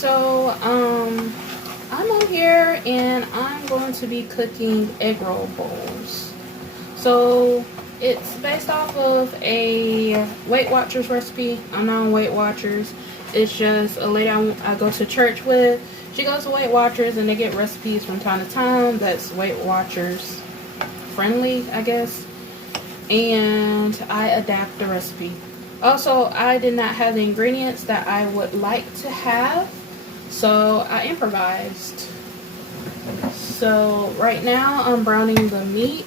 So I'm on here and I'm going to be cooking Eggroll bowls. So it's based off of a Weight Watchers recipe. I'm not on Weight Watchers. It's just a lady I go to church with. She goes to Weight Watchers and they get recipes from time to time that's Weight Watchers friendly, I guess. And I adapt the recipe. Also, I did not have the ingredients that I would like to have, so I improvised. So right now I'm browning the meat.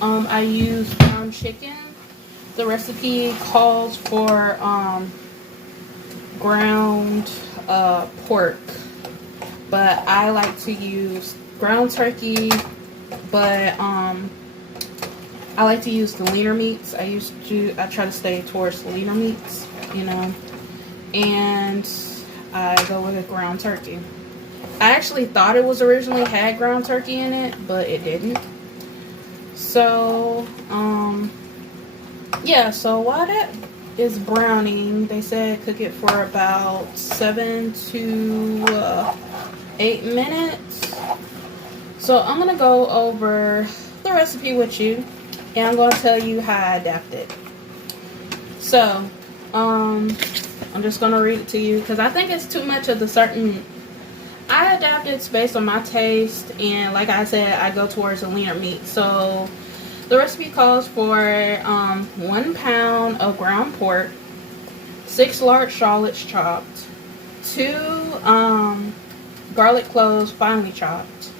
I use ground chicken. The recipe calls for ground pork, but I like to use ground turkey, but I like to use the leaner meats. I try to stay towards leaner meats, you know, and I go with a ground turkey. I actually thought it was originally had ground turkey in it, but it didn't. So, yeah, so while that is browning, they said cook it for about 7 to 8 minutes. So I'm going to go over the recipe with you. And I'm going to tell you how I adapt it. So, I'm just going to read it to you because I think it's too much of the certain. I adapt it based on my taste, and like I said, I go towards the leaner meat. So, the recipe calls for 1 pound of ground pork, 6 large shallots chopped, 2 garlic cloves finely chopped,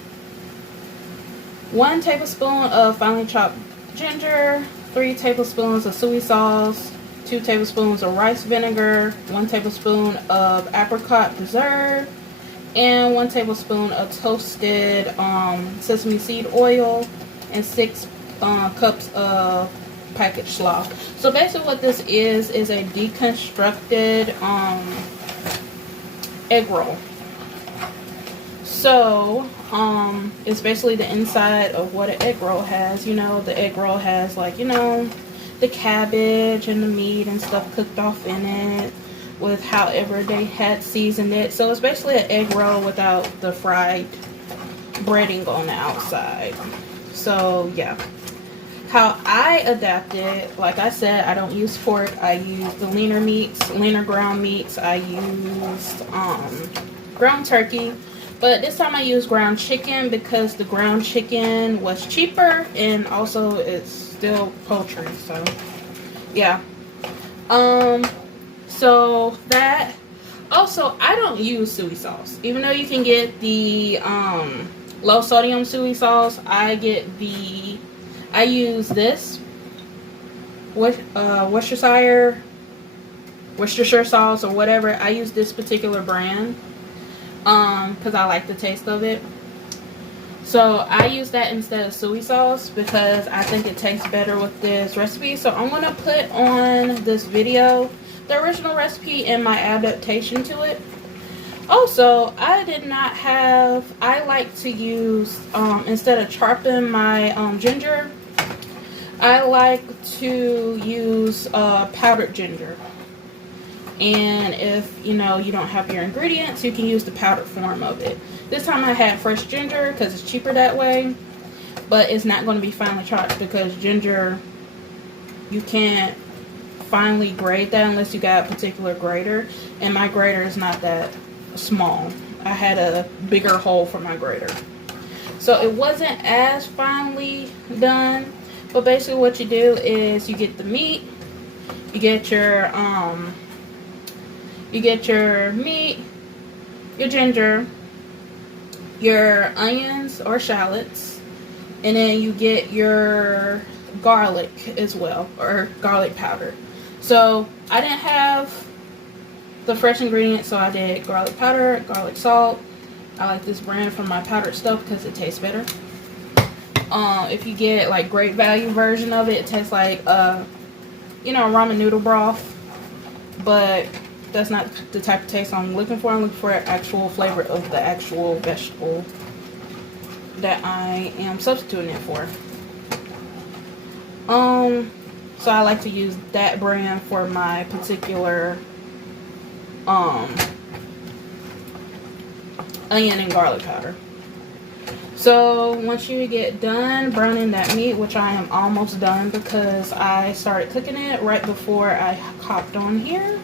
1 tablespoon of finely chopped ginger, 3 tablespoons of soy sauce, 2 tablespoons of rice vinegar, 1 tablespoon of apricot preserve, and 1 tablespoon of toasted sesame seed oil, and 6 cups of packaged slaw. So basically what this is a deconstructed egg roll. So, it's basically the inside of what an egg roll has. You know, the egg roll has, like, you know, the cabbage and the meat and stuff cooked off in it with however they had seasoned it. So it's basically an egg roll without the fried breading on the outside. So, yeah. How I adapt it, like I said, I don't use pork. I use the leaner meats, leaner ground meats. I used ground turkey. But this time I used ground chicken because the ground chicken was cheaper and also it's still poultry. So, yeah. So that. Also, I don't use soy sauce. Even though you can get the low sodium soy sauce, I use this Worcestershire sauce or whatever. I use this particular brand because I like the taste of it. So I use that instead of soy sauce because I think it tastes better with this recipe. So I'm going to put on this video the original recipe and my adaptation to it. Also, I like to use, instead of chopping my ginger, I like to use powdered ginger. And if, you know, you don't have your ingredients, you can use the powdered form of it. This time I had fresh ginger because it's cheaper that way. But it's not going to be finely chopped because ginger, you can't finely grate that unless you got a particular grater. And my grater is not that small. I had a bigger hole for my grater. So it wasn't as finely done. But basically what you do is you get the meat, you get your meat, your ginger, your onions or shallots, and then you get your garlic as well, or garlic powder. So I didn't have the fresh ingredients, so I did garlic powder, garlic salt. I like this brand for my powdered stuff because it tastes better. If you get like great value version of it, it tastes like you know, ramen noodle broth, but that's not the type of taste I'm looking for. I'm looking for an actual flavor of the actual vegetable that I am substituting it for. So I like to use that brand for my particular onion and garlic powder. So once you get done browning that meat, which I am almost done because I started cooking it right before I hopped on here,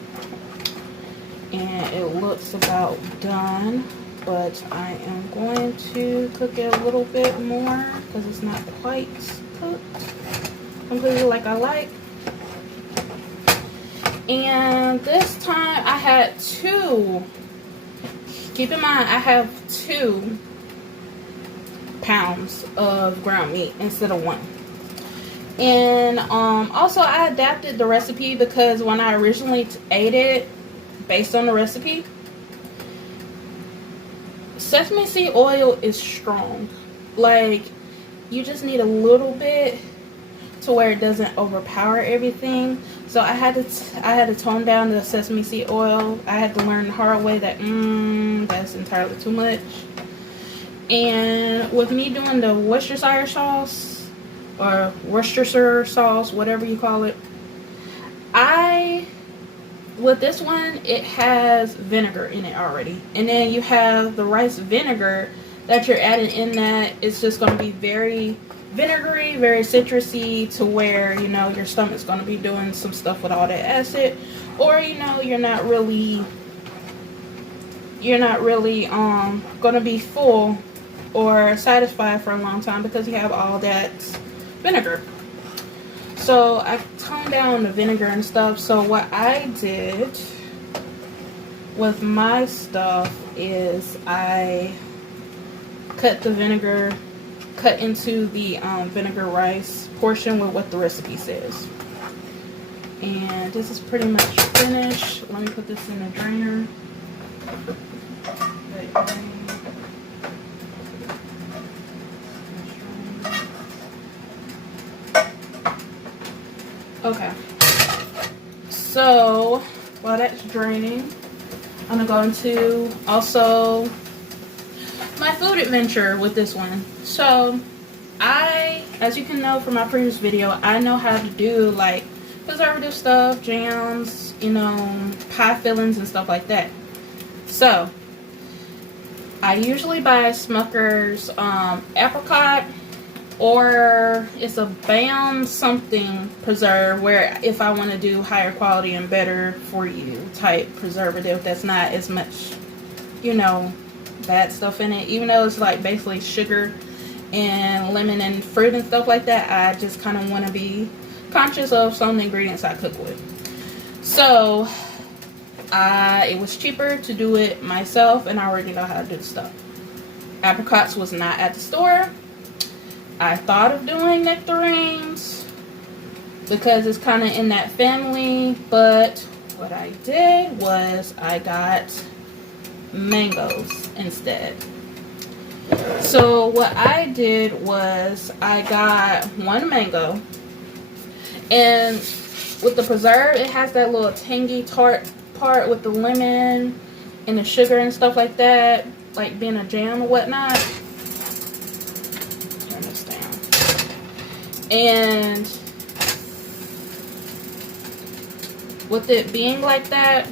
and it looks about done, but I am going to cook it a little bit more because it's not quite cooked completely like I like. And this time I had 2. Keep in mind I have 2 pounds of ground meat instead of 1. And also I adapted the recipe because when I originally ate it based on the recipe, sesame seed oil is strong. Like, you just need a little bit to where it doesn't overpower everything. So I had to tone down the sesame seed oil. I had to learn the hard way that that's entirely too much. And with me doing the Worcestershire sauce, or Worcestershire sauce, whatever you call it, with this one, it has vinegar in it already. And then you have the rice vinegar that you're adding in that. It's just going to be very vinegary, very citrusy, to where, you know, your stomach's going to be doing some stuff with all that acid. Or, you know, you're not really going to be full or satisfied for a long time because you have all that vinegar. So I toned down the vinegar and stuff. So what I did with my stuff is I cut the vinegar, cut into the vinegar rice portion with what the recipe says. And this is pretty much finished. Let me put this in a drainer. Okay, so while that's draining, I'm gonna go into also my food adventure with this one. So as you can know from my previous video, I know how to do like preservative stuff, jams, you know, pie fillings and stuff like that. So I usually buy Smucker's apricot, or it's a BAM something preserve, where if I want to do higher quality and better for you type preservative that's not as much, you know, bad stuff in it, even though it's like basically sugar and lemon and fruit and stuff like that. I just kind of want to be conscious of some of the ingredients I cook with. So it was cheaper to do it myself, and I already know how to do the stuff. Apricots was not at the store. I thought of doing nectarines because it's kind of in that family, but what I did was I got mangoes instead. So what I did was I got 1 mango, and with the preserve, it has that little tangy tart part with the lemon and the sugar and stuff like that, like being a jam or whatnot. Turn this down. And with it being like that,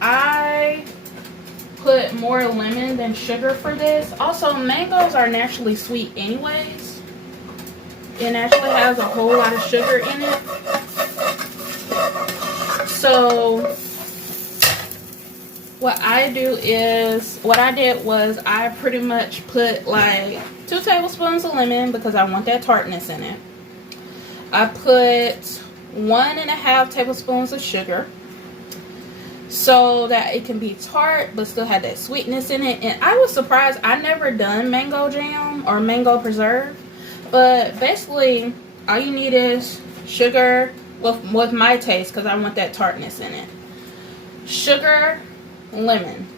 I put more lemon than sugar for this. Also, mangoes are naturally sweet anyways. It naturally has a whole lot of sugar in it. So what I did was I pretty much put like 2 tablespoons of lemon because I want that tartness in it. I put 1.5 tablespoons of sugar so that it can be tart but still have that sweetness in it. And I was surprised, I never done mango jam or mango preserve, but basically all you need is sugar with my taste, because I want that tartness in it. Sugar, lemon,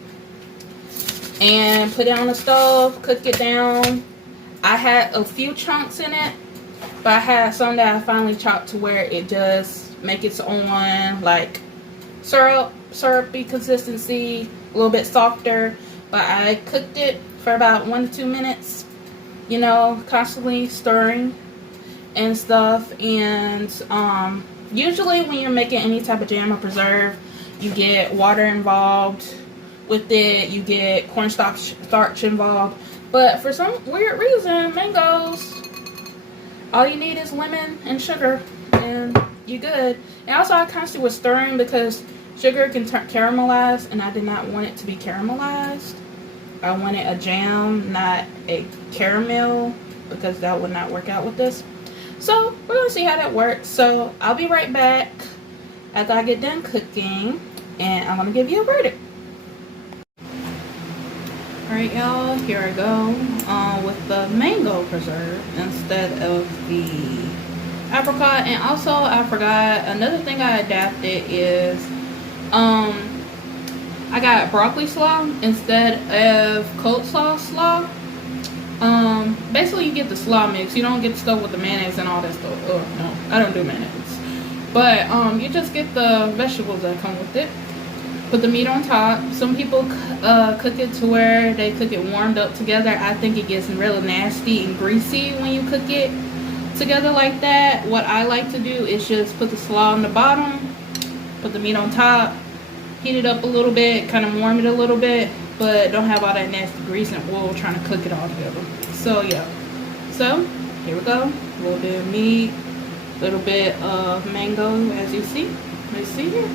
and put it on the stove, cook it down. I had a few chunks in it, but I had some that I finally chopped to where it does make its own like syrupy consistency, a little bit softer. But I cooked it for about 1 to 2 minutes, you know, constantly stirring and stuff. And usually when you're making any type of jam or preserve, you get water involved with it. You get cornstarch involved. But for some weird reason, mangoes, all you need is lemon and sugar, and you're good. And also, I constantly was stirring because sugar can caramelize, and I did not want it to be caramelized. I wanted a jam, not a caramel, because that would not work out with this. So we're gonna see how that works. So I'll be right back after I get done cooking, and I'm gonna give you a verdict. Alright, y'all, here I go with the mango preserve instead of the apricot. And also, I forgot, another thing I adapted is I got broccoli slaw instead of coleslaw slaw. Basically you get the slaw mix. You don't get the stuff with the mayonnaise and all that stuff. Oh no, I don't do mayonnaise. But you just get the vegetables that come with it. Put the meat on top. Some people cook it to where they cook it warmed up together. I think it gets real nasty and greasy when you cook it together like that. What I like to do is just put the slaw on the bottom, put the meat on top, heat it up a little bit, kind of warm it a little bit, but don't have all that nasty grease and oil trying to cook it all together. So yeah, so here we go. A little bit of meat, a little bit of mango, as you see. Let's see here.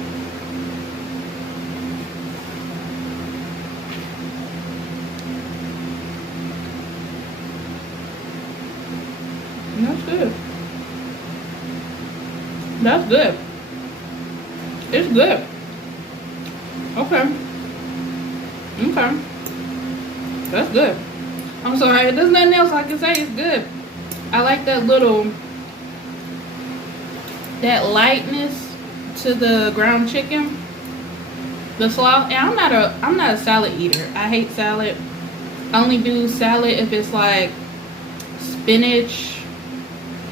That's good. That's good. It's good. Okay. Okay. That's good. I'm sorry. There's nothing else I can say. It's good. I like that lightness to the ground chicken. The slaw. And I'm not a salad eater. I hate salad. I only do salad if it's like spinach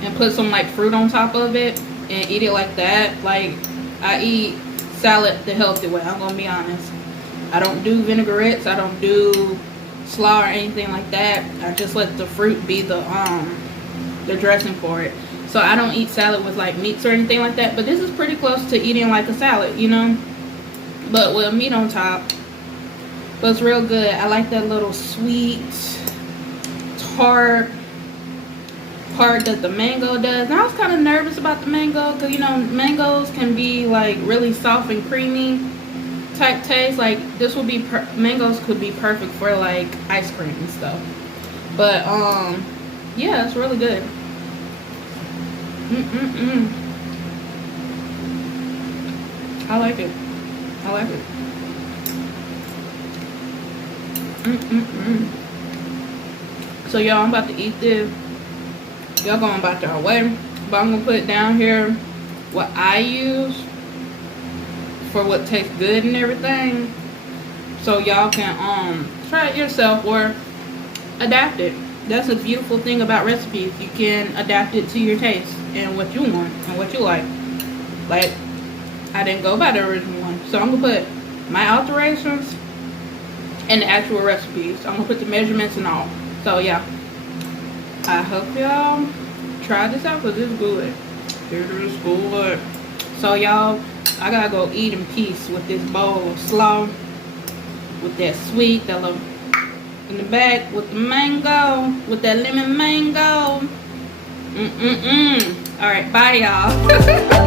and put some like fruit on top of it and eat it like that. Like, I eat salad the healthy way. I'm gonna be honest. I don't do vinaigrettes. I don't do slaw or anything like that. I just let the fruit be the dressing for it. So I don't eat salad with like meats or anything like that. But this is pretty close to eating like a salad, you know, but with meat on top. But it's real good. I like that little sweet, tart part that the mango does. And I was kind of nervous about the mango because, you know, mangoes can be like really soft and creamy type taste. Like this would be mangoes could be perfect for like ice cream and stuff. But yeah, it's really good. I like it. I like it. So y'all, I'm about to eat this. Y'all going about your way, but I'm gonna put down here what I use for what tastes good and everything, so y'all can try it yourself or adapt it. That's a beautiful thing about recipes. You can adapt it to your taste and what you want and what you like. Like, I didn't go by the original one, so I'm gonna put my alterations and the actual recipes. I'm gonna put the measurements and all. So yeah, I hope y'all try this out because it's good. It is good. So y'all, I gotta go eat in peace with this bowl of slaw, with that sweet, that little in the back, with the mango, with that lemon mango. All right, bye y'all.